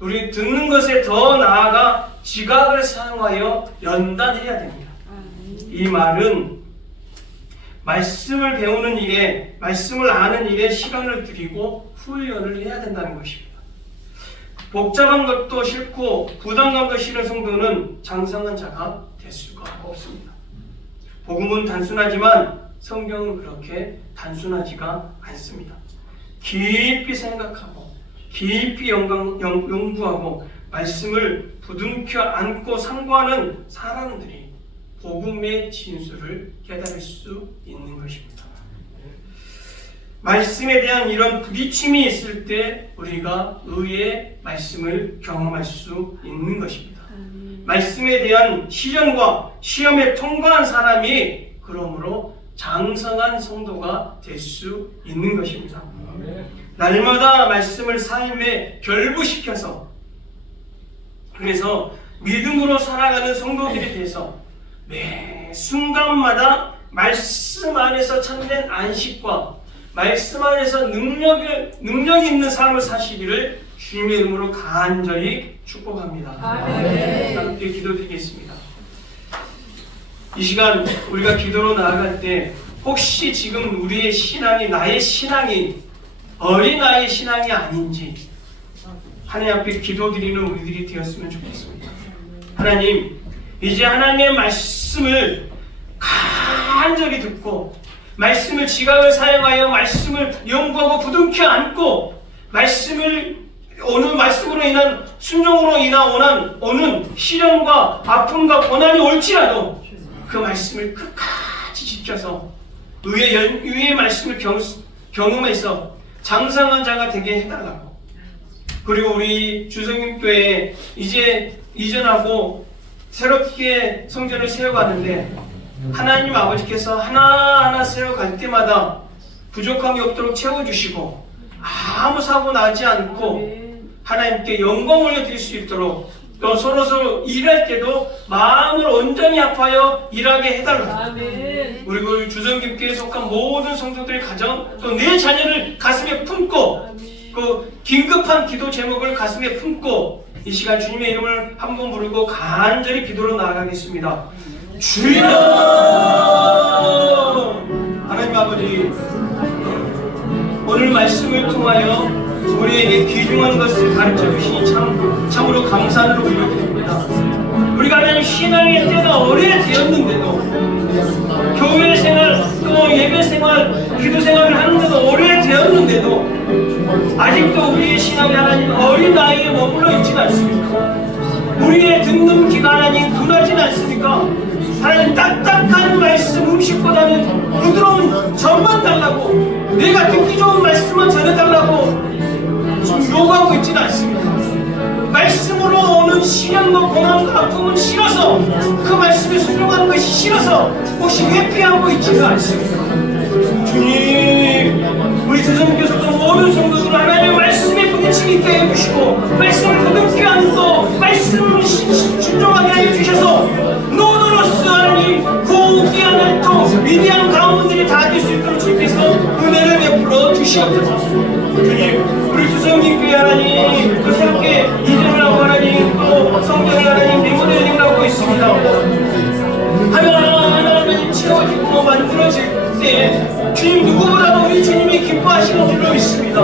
우리 듣는 것에 더 나아가 지각을 사용하여 연단해야 됩니다. 이 말은 말씀을 배우는 일에, 말씀을 아는 일에 시간을 들이고 훈련을 해야 된다는 것입니다. 복잡한 것도 싫고 부담감도 싫은 성도는 장성한 자가 될 수가 없습니다. 복음은 단순하지만 성경은 그렇게 단순하지가 않습니다. 깊이 생각하고 깊이 연구하고 말씀을 부둥켜 안고 상고하는 사람들이 복음의 진수를 깨달을 수 있는 것입니다. 말씀에 대한 이런 부딪힘이 있을 때 우리가 의의 말씀을 경험할 수 있는 것입니다. 말씀에 대한 시련과 시험에 통과한 사람이 그러므로 장성한 성도가 될 수 있는 것입니다. 날마다 말씀을 삶에 결부시켜서, 그래서 믿음으로 살아가는 성도들이 돼서 매 순간마다 말씀 안에서 참된 안식과 말씀 안에서 능력 있는 삶을 사시기를 주님의 이름으로 간절히 축복합니다. 함께 기도드리겠습니다. 이 시간 우리가 기도로 나아갈 때 혹시 지금 우리의 신앙이 나의 신앙이 어린아이의 신앙이 아닌지 하나님 앞에 기도드리는 우리들이 되었으면 좋겠습니다. 하나님, 이제 하나님의 말씀을 간절히 듣고 말씀을 지각을 사용하여 말씀을 연구하고 부둥켜 안고 어느 말씀으로 인한 순종으로 인한 오는 시련과 아픔과 고난이 올지라도 그 말씀을 끝까지 지켜서 의의 말씀을 경험해서 장성한 자가 되게 해달라고. 그리고 우리 주성님교회에 이제 이전하고 새롭게 성전을 세워가는데 하나님 아버지께서 하나하나 세워갈 때마다 부족함이 없도록 채워주시고 아무 사고 나지 않고 하나님께 영광 올려드릴 수 있도록 또 서로서로 일할 때도 마음을 온전히 합하여 일하게 해달라. 우리 그 주성김교회에 속한 모든 성도들의 가정 또 내 자녀를 가슴에 품고 그 긴급한 기도 제목을 가슴에 품고 이 시간 주님의 이름을 한번 부르고 간절히 기도로 나아가겠습니다. 주여! 하나님 아버지, 오늘 말씀을 통하여 우리에게 귀중한 것을 가르쳐 주시니 참으로 감사로 올려드립니다. 우리가 하나님 신앙의 때가 오래되었는데도 교회 생활 또 예배 생활 기도 생활을 하는데도 오래되었는데도 아직도 우리의 신앙이 하나님 어린 나이에 머물러 있지는 않습니까? 우리의 듣는 귀가 하나님 둔하지는 않습니까? 하나님 딱딱한 말씀 음식보다는 부드러운 전만 달라고 내가 듣기 좋은 말씀만 전해달라고 지금 요구하고 있지는 않습니다. 말씀으로 오는 시련과 고난과 아픔은 싫어서 그 말씀에 순종하는 것이 싫어서 혹시 회피하고 있지는 않습니다. 주님, 우리 주성님께서도 모든 성도들 하나님의 말씀에 부딪히게 있게 해주시고 말씀을 부둥켜 안고 말씀을 순종하게 해주셔서 노노로스 하나님 고귀한 또 위대한 가문들이 다 될 수 있도록 주님께서 은혜를 베풀어 주시옵소서. 주님, 우리 주성님께 하나님 또 새롭게 이전을 하고 하나님 또 성전을 하나님 리모델링을 하고 있습니다. 하나님 채워지고 만들어질 때 주님 누구보다도 우리 주님이 기뻐하시는 줄로 있습니다.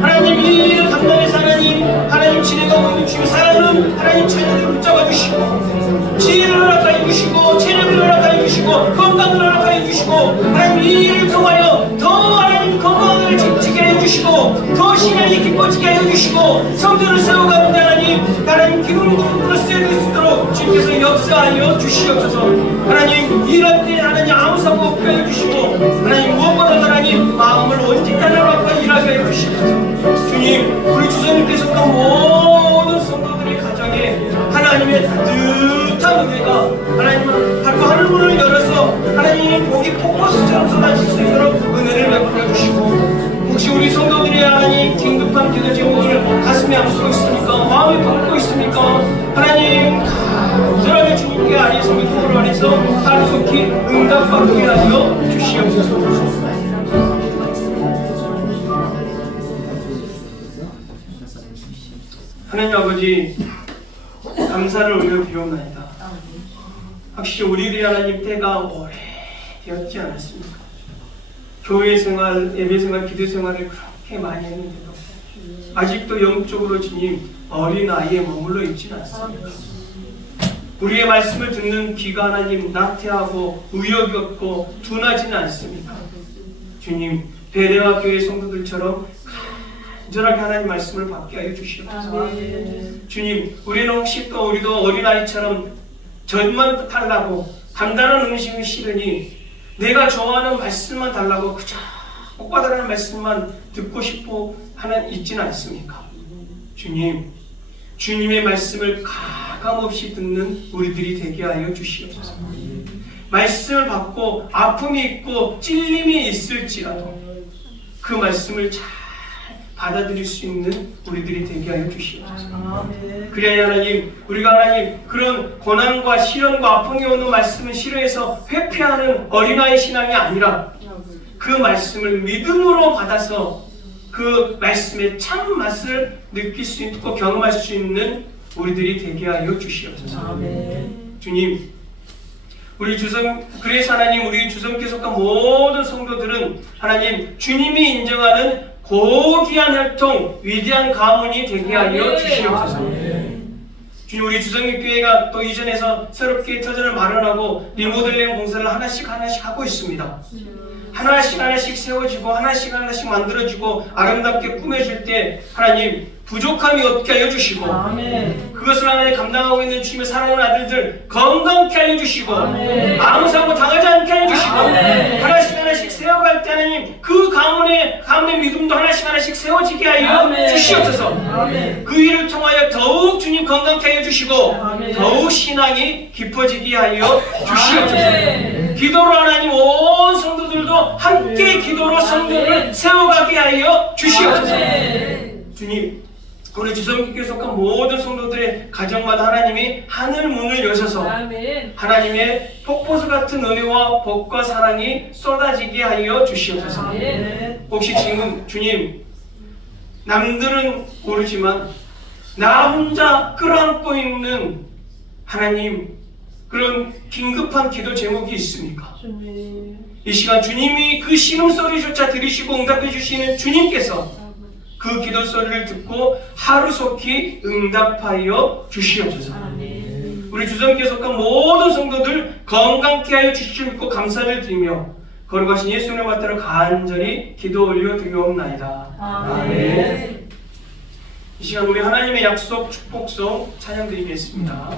하나님 이 일을 감당해서 하나님 진행하고 있는 주님 사랑하는 하나님 자녀들을 붙잡아 주시고 지혜를 허락하여 주시고 체력을 허락하여 주시고 건강을 허락하여 주시고 하나님 이 일을 통하여 더 하나님 건강을 지키게 해주시고 더 신앙이 기뻐지게 해주시고 성전을 세워가는데 하나님 기름 부음으로 쓰여질 수 있도록 주님께서 역사하여 주시옵소서. 하나님 일할 때 하나님 아무 사고 없게 해주시고 하나님 무엇보다 하나님 마음을 온직하여 갖고 일하게 해주시옵소서. 주님, 우리 주선님께서 모든 성도들의 가정에 하나님의 따뜻한 은혜가 하나님 바로 하늘문을 열어서 하나님의 복이 폭포수처럼 쏟아질 수 있도록 은혜를 베풀어 주시고 혹시 우리 성도들이 하나님 긴급한 기도 제목을 가슴에 안고 있습니까? 마음에 품고 있습니까? 하나님 간절하게 주님께 안에서 믿음으로 안에서 하루속히 응답받게 하여 주시옵소서. 하나님 아버지 감사를 올려드리옵나이다. 확실히 우리들이 하나님 때가 오래되었지 않았습니까? 교회 생활, 예배 생활, 기도 생활을 그렇게 많이 했는데도 아직도 영적으로 주님 어린 아이에 머물러 있지는 않습니다. 우리의 말씀을 듣는 귀가 하나님 나태하고 의욕이 없고 둔하지는 않습니다. 주님, 베레아 교회 성도들처럼 간절하게 하나님 말씀을 받게 하여 주시옵소서. 주님, 우리는 혹시 또 우리도 어린아이처럼 전만 달라고 간단한 음식은 싫으니 내가 좋아하는 말씀만 달라고 그저 복 받으라는 말씀만 듣고 싶어 하는 있지는 않습니까? 주님, 주님의 말씀을 가감없이 듣는 우리들이 되게 하여 주시옵소서. 말씀을 받고 아픔이 있고 찔림이 있을지라도 그 말씀을 잘 받아들일 수 있는 우리들이 되게 하여 주시옵소서. 그래야 하나님, 우리가 하나님 그런 고난과 시련과 아픔이 오는 말씀을 싫어해서 회피하는 어린아이 신앙이 아니라 그 말씀을 믿음으로 받아서 그 말씀의 참 맛을 느낄 수 있고 경험할 수 있는 우리들이 되게 하여 주시옵소서. 주님, 그래서 하나님, 우리 주성교회 속한 모든 성도들은 하나님 주님이 인정하는 고귀한 혈통, 위대한 가문이 되게 하여 주시옵소서. 주님, 우리 주성교회가 또 이전에서 새롭게 터전을 마련하고 리모델링 공사를 하나씩 하고 있습니다. 하나씩 세워지고 하나씩 만들어지고 아름답게 꾸며질 때 하나님 부족함이 없게 하여 주시고 그것을 하나님 감당하고 있는 주님의 사랑하는 아들들 건강케 하여 주시고 아무 사고 당하지 않게 하여 주시고 하나씩 세워갈 때 하나님 그 가문의 믿음도 하나씩 세워지게 하여 주시옵소서. 그 일을 통하여 더욱 주님 건강케 하여 주시고 더욱 신앙이 깊어지게 하여 주시옵소서. 기도로 하나님 온 성도들도 함께 기도로 성도를 세워가게 하여 주시옵소서. 주님, 우리 주성교회에 속한 모든 성도들의 가정마다 하나님이 하늘 문을 여셔서 하나님의 폭포수 같은 은혜와 복과 사랑이 쏟아지게 하여 주시옵소서. 혹시 지금 주님, 남들은 모르지만 나 혼자 끌어안고 있는 하나님 그런 긴급한 기도 제목이 있습니까? 이 시간 주님이 그 신음소리조차 들으시고 응답해 주시는 주님께서 그 기도 소리를 듣고 하루속히 응답하여 주시옵소서. 우리 주성교회에 속한 모든 성도들 건강케 하여 주시옵고 믿고 감사를 드리며 거룩하신 예수님의 받들어 간절히 기도 올려드리옵나이다. 아멘. 이 시간 우리 하나님의 약속 축복송 찬양드리겠습니다.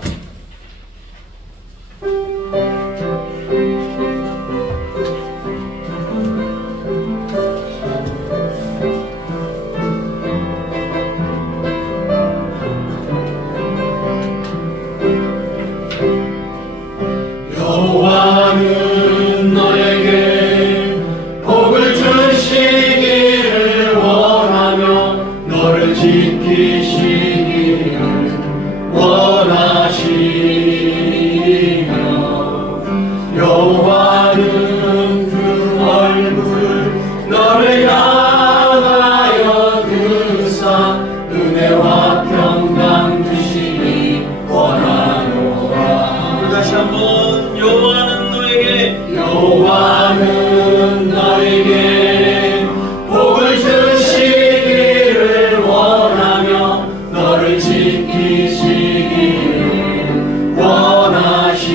여호와는 너에게 복을 주시기를 원하며 너를 지키시기를 원하시며 여호와는 그 얼굴 너를 향하여 드사 은혜와 평강 주시기 원하노라. 다시 한번 여호와는 너에게 복을 주시기를 원하며 너를 지키시기를 원하시며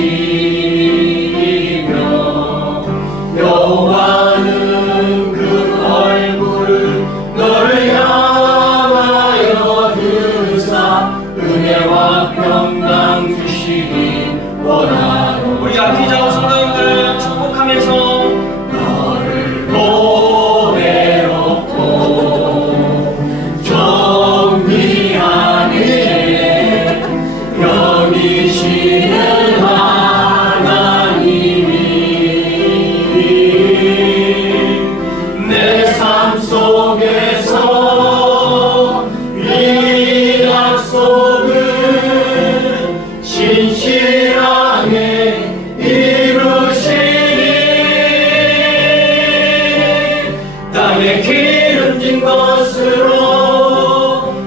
여호와는 그 얼굴을 너를 향하여 드사 은혜와 평강 주시기 원하노라. 우리 아끼자고 성도님들 축복하면서 너를 보배롭고 정리하네 여기시는 하나님이 내 삶 속에서 이 약속을 신실하게 땅에 기름진 것으로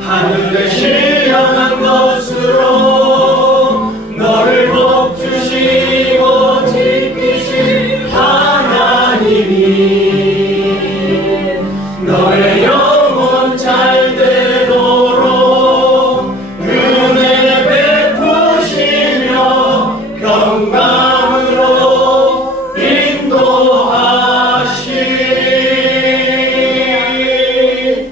하늘에 신령한 것으로 너를 복주시고 지키신 하나님이 너의 영혼 잘 되도록 은혜 베푸시며 평강으로 인도하시리.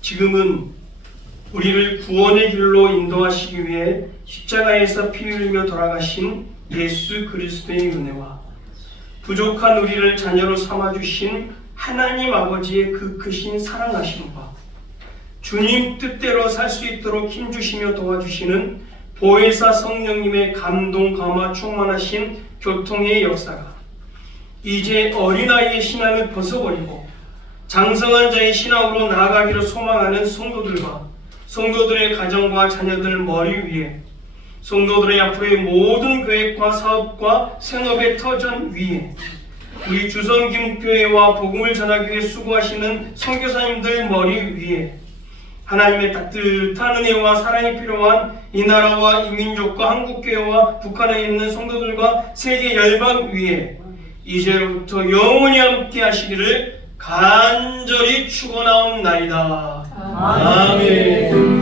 지금은 우리를 구원의 길로 인도하시기 위해 십자가에서 피 흘리며 돌아가신 예수 그리스도의 은혜와 부족한 우리를 자녀로 삼아주신 하나님 아버지의 그 크신 사랑하심과 주님 뜻대로 살 수 있도록 힘주시며 도와주시는 보혜사 성령님의 감동 감화 충만하신 교통의 역사가 이제 어린아이의 신앙을 벗어버리고 장성한 자의 신앙으로 나아가기를 소망하는 성도들과 성도들의 가정과 자녀들 머리 위에 성도들의 앞으로의 모든 계획과 사업과 생업의 터전 위에 우리 주성김교회와 복음을 전하기 위해 수고하시는 선교사님들 머리 위에 하나님의 따뜻한 은혜와 사랑이 필요한 이 나라와 이 민족과 한국교회와 북한에 있는 성도들과 세계 열방 위에 이제로부터 영원히 함께 하시기를 간절히 축원하옵나이다. 아멘.